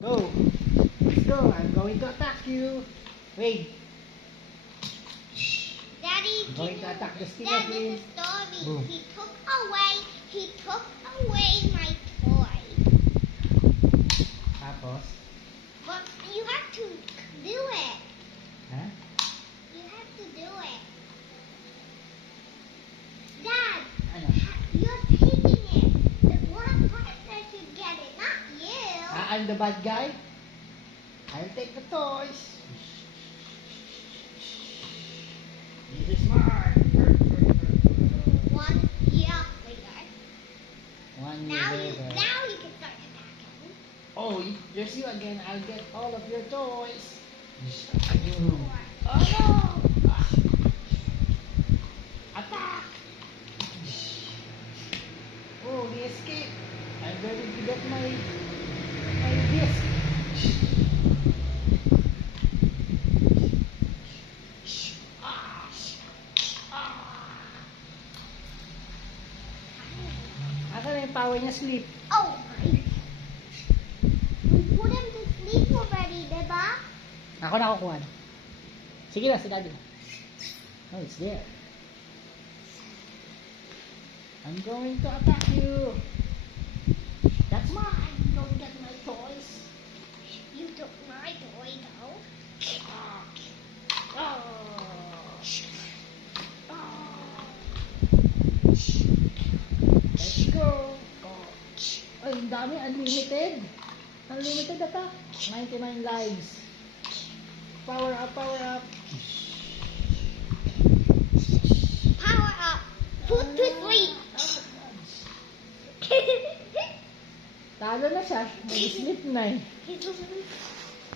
Go. Let's go. I'm going to attack you. Wait. Daddy, I'm going to attack the Dad, skeleton. there's a story. Boom. He took away my toy. Tapos, But you have to do it. ha? You have to do it. Dad, Ano? you're taking it. The one person should get it, not you. I'm the bad guy. I'll take the toys. This is mine. One year later. 1 year Now later. you can start attacking. Oh, there's you again. I'll get all of your toys. Four. Oh no! Ah. Attack! Oh, he escaped. I'm going to get my disc. Ah. Ah. Asa na yung power niya? Sleep. Oh my. We put him to sleep already, diba? Ako na kukuha na. Sige na, si Daddy na. Oh, it's there. I'm going to attack you. That's mine. Don't get my toys. You took my toy though. Ah. Ah. Ah. Let's go. Oh. Ay, ang dami. Unlimited. Unlimited attack. 99 lives. Power up, power up. Power up. Put to sleep. Talo na siya. Nag-sleep na eh.